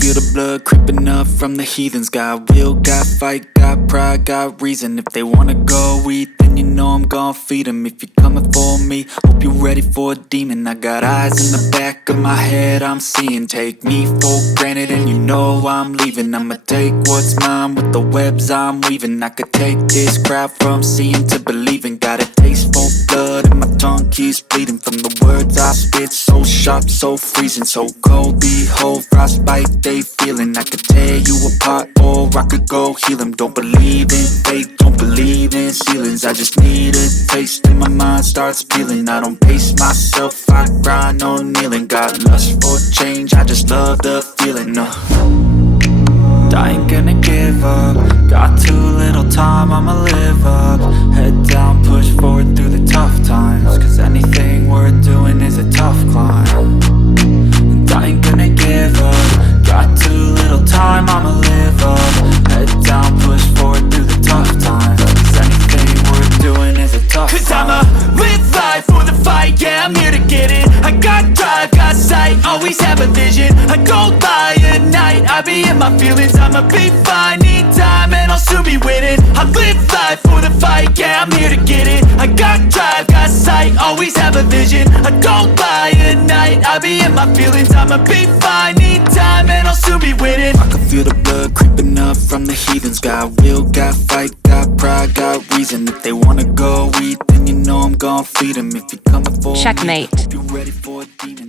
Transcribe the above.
feel the blood creeping up from the heathens. Got will, got fight, got pride, got reason. If they wanna go eat, then you know I'm gon' feed them. If you're coming for me, hope you're ready for a demon. I got eyes in the back of my head, I'm seeing. Take me for granted and you know I'm leaving. I'ma take what's mine with the webs I'm weaving. I could take this crowd from seeing to believing. Got a taste for blood and my tongue keeps bleeding from the words I spit. So sharp, so freezing, so cold. Behold, frostbite they feeling. I could tear you apart or I could go heal them. Don't believe in fate, don't believe in ceilings. I just need a taste and my mind starts peeling. I don't pace myself, I grind on kneeling. Got lust for change, I just love the feeling. I ain't gonna give up. Got too little time, I'ma live up. Head down, push forward through the tough times. Cause anything worth doing is a tough climb. And I ain't gonna give up. Got too little time, I'ma live up. Head down, push forward through the tough times. Cause anything worth doing is a tough climb. Cause I'ma live life for the fight, yeah, I'm here to get it. I got drive, got sight, always have a vision. I go by at night, I be in my feelings. I'ma be fine, need time, and I'll soon be winning. I live life for the fight, yeah, I'm here to get it. I got drive, got sight, always have a vision. I go by at night, I be in my feelings. I'ma be fine, need time, and I'll soon be winning. I can feel the blood creeping up from the heathens. Got will, got fight, got pride, got reason. If they wanna go eat, then you know I'm gon' feed them. If you're coming for Checkmate. me, hope you're ready for a demon.